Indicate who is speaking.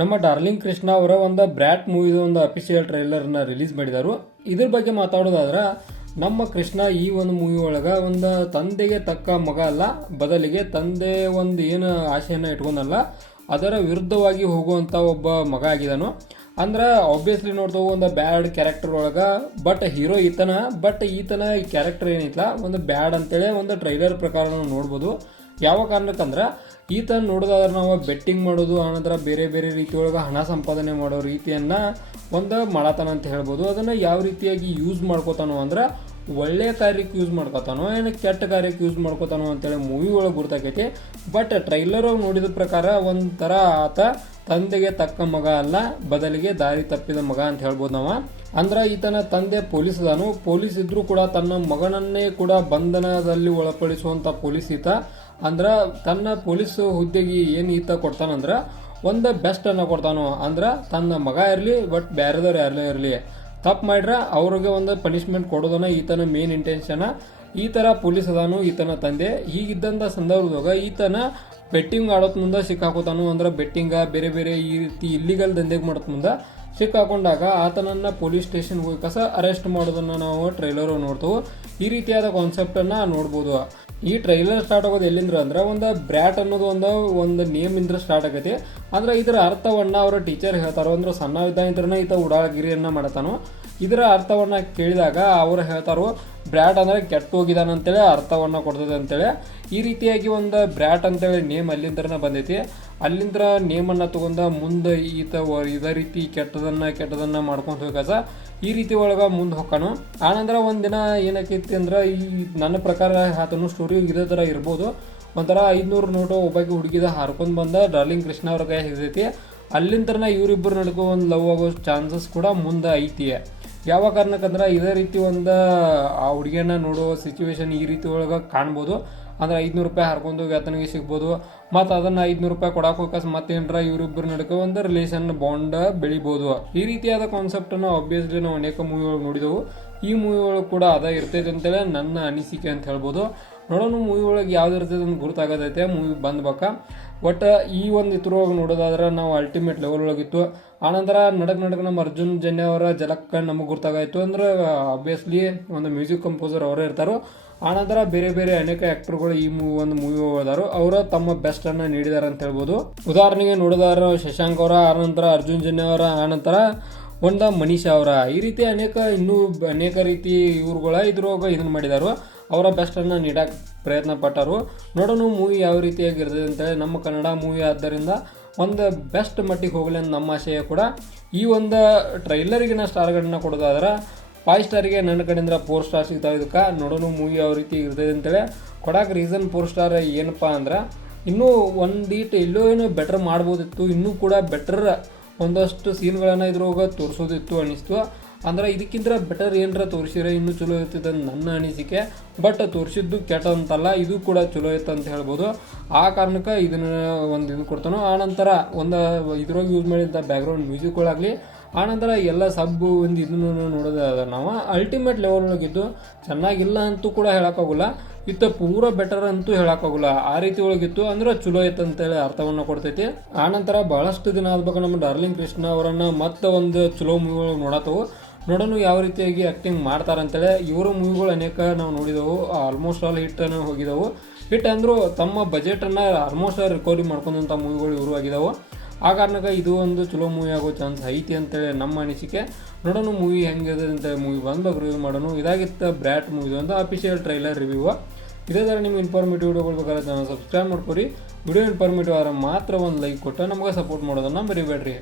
Speaker 1: ನಮ್ಮ ಡಾರ್ಲಿಂಗ್ ಕೃಷ್ಣ ಅವರ ಒಂದು ಬ್ರ್ಯಾಟ್ ಮೂವಿದ ಒಂದು ಅಫಿಷಿಯಲ್ ಟ್ರೈಲರ್ನ ರಿಲೀಸ್ ಮಾಡಿದರು. ಇದ್ರ ಬಗ್ಗೆ ಮಾತಾಡೋದಾದ್ರೆ, ನಮ್ಮ ಕೃಷ್ಣ ಈ ಒಂದು ಮೂವಿ ಒಳಗೆ ಒಂದು ತಂದೆಗೆ ತಕ್ಕ ಮಗ ಅಲ್ಲ, ಬದಲಿಗೆ ತಂದೆ ಒಂದು ಏನು ಆಶೆಯನ್ನು ಇಟ್ಕೊಂಡಲ್ಲ, ಅದರ ವಿರುದ್ಧವಾಗಿ ಹೋಗುವಂಥ ಒಬ್ಬ ಮಗ ಆಗಿದನು ಅಂದ್ರೆ ಆಬ್ವಿಯಸ್ಲಿ ನೋಡ್ತೇವೆ ಒಂದು ಬ್ಯಾಡ್ ಕ್ಯಾರೆಕ್ಟರ್ ಒಳಗೆ ಬಟ್ ಹೀರೋ ಈತನ ಬಟ್ ಈತನ ಈ ಕ್ಯಾರೆಕ್ಟರ್ ಏನೈತಲ್ಲ ಒಂದು ಬ್ಯಾಡ್ ಅಂತೇಳಿ ಒಂದು ಟ್ರೈಲರ್ ಪ್ರಕಾರ ನೋಡ್ಬೋದು. ಯಾವ ಕಾರಣಕ್ಕಂದ್ರೆ ಈತ ನೋಡೋದಾದ್ರೆ ನಾವು ಬೆಟ್ಟಿಂಗ್ ಮಾಡೋದು, ಆನಂತರ ಬೇರೆ ಬೇರೆ ರೀತಿಯೊಳಗೆ ಹಣ ಸಂಪಾದನೆ ಮಾಡೋ ರೀತಿಯನ್ನ ಒಂದು ಮಾಡತಾನ ಅಂತ ಹೇಳ್ಬೋದು. ಅದನ್ನು ಯಾವ ರೀತಿಯಾಗಿ ಯೂಸ್ ಮಾಡ್ಕೋತಾನೋ ಅಂದ್ರೆ ಒಳ್ಳೆಯ ಕಾರ್ಯಕ್ಕೆ ಯೂಸ್ ಮಾಡ್ಕೋತಾನೋ, ಏನು ಕೆಟ್ಟ ಕಾರ್ಯಕ್ಕೆ ಯೂಸ್ ಮಾಡ್ಕೋತಾನೋ ಅಂತೇಳಿ ಮೂವಿ ಒಳಗೆ ಗುರ್ತಾಕೈತಿ. ಬಟ್ ಟ್ರೈಲರ್ ನೋಡಿದ ಪ್ರಕಾರ ಒಂಥರ ಆತ ತಂದೆಗೆ ತಕ್ಕ ಮಗ ಅಲ್ಲ, ಬದಲಿಗೆ ದಾರಿ ತಪ್ಪಿದ ಮಗ ಅಂತ ಹೇಳ್ಬೋದು ನಾವು. ಅಂದ್ರೆ ಈತನ ತಂದೆ ಪೊಲೀಸ್ ಅದಾನು ಪೊಲೀಸ್ ಇದ್ರೂ ಕೂಡ ತನ್ನ ಮಗನನ್ನೇ ಕೂಡ ಬಂಧನದಲ್ಲಿ ಒಳಪಡಿಸುವಂತ ಪೊಲೀಸ್ ಈತ. ಅಂದ್ರ ತನ್ನ ಪೊಲೀಸ್ ಹುದ್ದೆಗೆ ಏನು ಈತ ಕೊಡ್ತಾನಂದ್ರೆ ಒಂದು ಬೆಸ್ಟ್ ಅನ್ನ ಕೊಡ್ತಾನೋ, ಅಂದ್ರ ತನ್ನ ಮಗ ಇರಲಿ ಬಟ್ ಬೇರೆದವ್ರು ಯಾರೇ ಇರಲಿ. ತಪ್ಪು ಮಾಡ್ರೆ, ಅವ್ರಿಗೆ ಒಂದು ಪನಿಷ್ಮೆಂಟ್ ಕೊಡೋದನ್ನ ಈತನ ಮೇನ್ ಇಂಟೆನ್ಷನ್ ಈ ತರ ಪೊಲೀಸ್ ಅದಾನು ಈತನ ತಂದೆ. ಹೀಗಿದ್ದಂಥ ಸಂದರ್ಭದಾಗ ಈತನ ಬೆಟ್ಟಿಂಗ್ ಆಡೋತ್ ಮುಂದೆ ಸಿಕ್ಕಾಕೋತಾನು, ಅಂದ್ರೆ ಬೆಟ್ಟಿಂಗ ಬೇರೆ ಬೇರೆ ಈ ರೀತಿ ಇಲ್ಲಿಗಲ್ ದಂಧೆಗೆ ಮಾಡೋತ್ ಮುಂದೆ ಸಿಕ್ಕಾಕೊಂಡಾಗ ಆತನನ್ನ ಪೊಲೀಸ್ ಸ್ಟೇಷನ್ ಹೋಗಿ ಕಸ ಅರೆಸ್ಟ್ ಮಾಡೋದನ್ನ ನಾವು ಟ್ರೈಲರ್ ನೋಡ್ತೇವೆ. ಈ ರೀತಿಯಾದ ಕಾನ್ಸೆಪ್ಟನ್ನು ನೋಡ್ಬೋದು. ಈ ಟ್ರೈಲರ್ ಸ್ಟಾರ್ಟ್ ಆಗೋದು ಎಲ್ಲಿಂದ್ರ ಅಂದ್ರೆ ಒಂದು ಬ್ರ್ಯಾಟ್ ಅನ್ನೋದು ಒಂದು ಒಂದು ನೇಮ್ ಇಂದ್ರ ಸ್ಟಾರ್ಟ್ ಆಗೈತಿ ಅಂದ್ರೆ ಇದರ ಅರ್ಥವನ್ನ ಅವರ ಟೀಚರ್ ಹೇಳ್ತಾರೋ, ಅಂದ್ರೆ ಸಣ್ಣ ವಿದ್ಯಾರ್ಥಿನ ಈತ ಉಡಾಗಿರಿಯನ್ನ ಮಾಡ್ತಾನೋ. ಇದರ ಅರ್ಥವನ್ನ ಕೇಳಿದಾಗ ಅವರು ಹೇಳ್ತಾರೋ ಬ್ರ್ಯಾಟ್ ಅಂದ್ರೆ ಕೆಟ್ಟು ಹೋಗಿದ್ದಾನೆ ಅಂತೇಳಿ ಅರ್ಥವನ್ನು ಕೊಡ್ತದೆ ಅಂತೇಳಿ. ಈ ರೀತಿಯಾಗಿ ಒಂದು ಬ್ರ್ಯಾಟ್ ಅಂತೇಳಿ ನೇಮ್ ಅಲ್ಲಿಂದ್ರನ ಬಂದೈತಿ. ಅಲ್ಲಿಂದ್ರ ನೇಮನ್ನು ತೊಗೊಂಡ ಮುಂದೆ ಈತ ಇದೇ ರೀತಿ ಕೆಟ್ಟದನ್ನು ಕೆಟ್ಟದನ್ನು ಮಾಡ್ಕೊಂಡು ಹೋಗಾಸ ಈ ರೀತಿ ಒಳಗೆ ಮುಂದೆ ಹೊಕ್ಕಾನು. ಆನಂತರ ಒಂದಿನ ಏನಾಕೈತಿ ಅಂದ್ರೆ ಈ ನನ್ನ ಪ್ರಕಾರ ಆತನು ಸ್ಟೋರಿ ಇದೇ ಥರ ಇರ್ಬೋದು. ಒಂಥರ ಐದುನೂರು ನೋಟು ಒಬ್ಬಾಕಿ ಹುಡುಗಿದ ಹಾರ್ಕೊಂಡು ಬಂದ ಡಾರ್ಲಿಂಗ್ ಕೃಷ್ಣ ಅವ್ರ ಕೈ ಹಿಡಿದೈತಿ ಅಲ್ಲಿಂದ ಇವರಿಬ್ಬರು ನಡ್ಕೊ ಒಂದು ಲವ್ ಆಗೋ ಚಾನ್ಸಸ್ ಕೂಡ ಮುಂದೆ ಐತಿ ಯಾವ ಕಾರಣಕ್ಕಂದ್ರೆ ಇದೇ ರೀತಿ ಒಂದು ಆ ಹುಡುಗಿಯನ್ನ ನೋಡೋ ಸಿಚುವೇಶನ್ ಈ ರೀತಿ ಒಳಗೆ ಕಾಣ್ಬೋದು. ಅಂದ್ರೆ ಐದ್ನೂರು ರೂಪಾಯಿ ಹರ್ಕೊಂಡು ವೇತನಿಗೆ ಸಿಗ್ಬೋದು. ಮತ್ತು ಅದನ್ನು ಐದ್ನೂರು ರೂಪಾಯಿ ಕೊಡಕ್ಕೆ ಹೋಗಕ್ಕೆ ಮತ್ತೇನ್ರ ಇವರಿಬ್ಬರು ನಡುಕ ಒಂದು ರಿಲೇಷನ್ ಬಾಂಡ್ ಬೆಳಿಬೋದು. ಈ ರೀತಿಯಾದ ಕಾನ್ಸೆಪ್ಟನ್ನು ಆಬ್ವಿಯಸ್ಲಿ ನಾವು ಅನೇಕ ಮೂವಿ ಒಳಗೆ ನೋಡಿದೆವು. ಈ ಮೂವಿ ಕೂಡ ಅದ ಇರ್ತೈತೆ ಅಂತೇಳಿ ನನ್ನ ಅನಿಸಿಕೆ ಅಂತ ಹೇಳ್ಬೋದು. ನೋಡೋಣ ಮೂವಿ ಒಳಗೆ ಯಾವ್ದು ಇರ್ತದೆ ಅಂತ ಗುರ್ತಾಗತೈತೆ ಮೂವಿ ಬಂದ್ಬೇಕ ಒಟ್ಟು ಈ ಒಂದು ಇದ್ರೊಳಗೆ ನೋಡೋದಾದ್ರೆ ನಾವು ಅಲ್ಟಿಮೇಟ್ ಲೆವೆಲ್ ಒಳಗಿತ್ತು ಆನಂತರ ನಡಕ್ ನಡಕ್ ನಮ್ಮ ಅರ್ಜುನ್ ಜನ್ಯ ಅವರ ಜಲಕ್ಕ ನಮಗೆ ಗುರ್ತಾಗಾಯ್ತು ಅಂದ್ರೆ ಆಬ್ವಿಯಸ್ಲಿ ಒಂದು ಮ್ಯೂಸಿಕ್ ಕಂಪೋಸರ್ ಅವರೇ ಇರ್ತಾರೋ. ಆನಂತರ ಬೇರೆ ಬೇರೆ ಅನೇಕ ಆಕ್ಟರ್ಗಳು ಈ ಮೂವಿ ಒಂದು ಮೂವಿ ಹೋದಾರು. ಅವರ ತಮ್ಮ ಬೆಸ್ಟ್ ಅನ್ನ ನೀಡಿದ್ದಾರೆ ಅಂತ ಹೇಳ್ಬೋದು. ಉದಾಹರಣೆಗೆ ನೋಡಿದಾರ ಶಶಾಂಕ್ ಅವರ, ಆನಂತರ ಅರ್ಜುನ್ ಜನ್ಯ ಅವರ, ಆನಂತರ ಒಂದ ಮನೀಶಾ ಅವರ. ಈ ರೀತಿ ಅನೇಕ ಇನ್ನೂ ಅನೇಕ ರೀತಿ ಇವ್ರುಗಳ ಇದ್ರೊಳಗೆ ಇದನ್ನ ಮಾಡಿದಾರು. ಅವರ ಬೆಸ್ಟ್ ಅನ್ನ ನೀಡಕ್ ಪ್ರಯತ್ನ ಪಟ್ಟರು. ನೋಡೋಣ ಮೂವಿ ಯಾವ ರೀತಿಯಾಗಿರ್ತದೆ ಅಂತೇಳಿ ನಮ್ಮ ಕನ್ನಡ ಮೂವಿ ಆದ್ದರಿಂದ ಒಂದು ಬೆಸ್ಟ್ ಮಟ್ಟಿಗೆ ಹೋಗಲಿ ಅಂತ ನಮ್ಮ ಆಶಯ ಕೂಡ. ಈ ಒಂದು ಟ್ರೈಲರಿಗಿನ ಸ್ಟಾರ್ಗಳನ್ನ ಕೊಡೋದಾದ್ರೆ ಫೈವ್ ಸ್ಟಾರಿಗೆ ನನ್ನ ಕಡೆಯಿಂದ ಫೋರ್ ಸ್ಟಾರ್ ಸಿಗ್ತಾವೆ ಇದಕ್ಕೆ. ನೋಡೋಣ ಮೂವಿ ಯಾವ ರೀತಿ ಇರ್ತದೆ ಅಂತೇಳಿ ಕೊಡಕ್ಕೆ ರೀಸನ್ ಫೋರ್ ಸ್ಟಾರ್ ಏನಪ್ಪ ಅಂದ್ರೆ ಇನ್ನೂ ಒಂದೀಟ್ ಎಲ್ಲೋ ಏನೋ ಬೆಟರ್ ಮಾಡ್ಬೋದಿತ್ತು, ಇನ್ನೂ ಕೂಡ ಬೆಟರ್ ಒಂದಷ್ಟು ಸೀನ್ಗಳನ್ನು ಇದ್ರೊಳಗೆ ತೋರಿಸೋದಿತ್ತು ಅನಿಸ್ತು ಅಂದ್ರೆ ಇದಕ್ಕಿಂತ ಬೆಟರ್ ಏನರ ತೋರಿಸಿದ್ರೆ ಇನ್ನೂ ಚಲೋ ಇರ್ತದೆ ನನ್ನ ಅನಿಸಿಕೆ. ಬಟ್ ತೋರಿಸಿದ್ದು ಕೆಟ್ಟ ಅಂತಲ್ಲ, ಇದು ಕೂಡ ಚಲೋ ಇತ್ತು ಅಂತ ಹೇಳ್ಬೋದು. ಆ ಕಾರಣಕ್ಕೆ ಇದನ್ನ ಒಂದು ಇದು ಕೊಡ್ತಾನೋ. ಆನಂತರ ಒಂದು ಇದ್ರೊಳಗೆ ಯೂಸ್ ಮಾಡಿದಂಥ ಬ್ಯಾಕ್ಗ್ರೌಂಡ್ ಮ್ಯೂಸಿಕ್ಗಳಾಗಲಿ ಆನಂತರ ಎಲ್ಲ ಸಬ್ಬು ಒಂದು ಇದನ್ನು ನೋಡೋದಾದ್ರೆ ನಾವು. ಅಲ್ಟಿಮೇಟ್ ಲೆವೆಲ್ ಒಳಗಿದ್ದು ಚೆನ್ನಾಗಿಲ್ಲ ಅಂತೂ ಕೂಡ ಹೇಳೋಕ್ಕಾಗಲ್ಲ. ಇತ್ತ ಪೂರ ಬೆಟರ್ ಅಂತೂ ಹೇಳೋಕ್ಕಾಗಲ್ಲ. ಆ ರೀತಿ ಒಳಗಿತ್ತು ಅಂದ್ರೆ ಚಲೋ ಐತೆ ಅಂತೇಳಿ ಅರ್ಥವನ್ನ ಕೊಡ್ತೈತಿ. ಆನಂತರ ಬಹಳಷ್ಟು ದಿನ ಆದ್ಬೇಕು ನಮ್ಮ ಡಾರ್ಲಿಂಗ್ ಕೃಷ್ಣ ಅವರನ್ನು ಮತ್ತೆ ಒಂದು ಚಲೋ ಮೂವಿ ಒಳಗೆ ನೋಡತ್ತವು ನೋಡೋಣ ಯಾವ ರೀತಿಯಾಗಿ ಆ್ಯಕ್ಟಿಂಗ್ ಮಾಡ್ತಾರಂತೇಳಿ ಇವರ ಮೂವಿಗಳು ಅನೇಕ ನಾವು ನೋಡಿದೆವು. ಆಲ್ಮೋಸ್ಟ್ ಆಲ್ ಹಿಟ್ ಹೋಗಿದವು. ಹಿಟ್ ಅಂದರೂ ತಮ್ಮ ಬಜೆಟನ್ನು ಆಲ್ಮೋಸ್ಟ್ ಆಲ್ ರಿಕವರಿ ಮಾಡ್ಕೊಂಡಂಥ ಮೂವಿಗಳು ಇವರು ಆಗಿದ್ದಾವೆ ಆ ಕಾರಣಕ್ಕೆ ಇದು ಒಂದು ಚಲೋ ಮೂವಿ ಆಗೋ ಚಾನ್ಸ್ ಐತಿ ಅಂತೇಳಿ ನಮ್ಮ ಅನಿಸಿಕೆ. ನೋಡೋಣ ಮೂವಿ ಹೆಂಗಿದೆ ಅಂತ ಮೂವಿ ಬಂದಾಗ ರಿವ್ಯೂ ಮಾಡೋಣ ಇದಾಗಿತ್ತು ಬ್ರ್ಯಾಟ್ ಮೂವಿ ಒಂದು ಅಫಿಷಿಯಲ್ ಟ್ರೈಲರ್ ರಿವ್ಯೂ ಇದೇ ಥರ ನಿಮ್ಗೆ ಇನ್ಫಾರ್ಮೇಟಿವ್ ವಿಡಿಯೋಗಳು ಬೇಕಾದ್ರೆ ಚಾನಲ್ ಸಬ್ಸ್ಕ್ರೈಬ್ ಮಾಡ್ಕೊರಿ. ವಿಡಿಯೋ ಇನ್ಫಾರ್ಮೇಟಿವ್ ಆದರೆ ಮಾತ್ರ ಒಂದು ಲೈಕ್ ಕೊಟ್ಟು ನಮಗೆ ಸಪೋರ್ಟ್ ಮಾಡೋದನ್ನ ಮರಿಬೇಡ್ರಿ.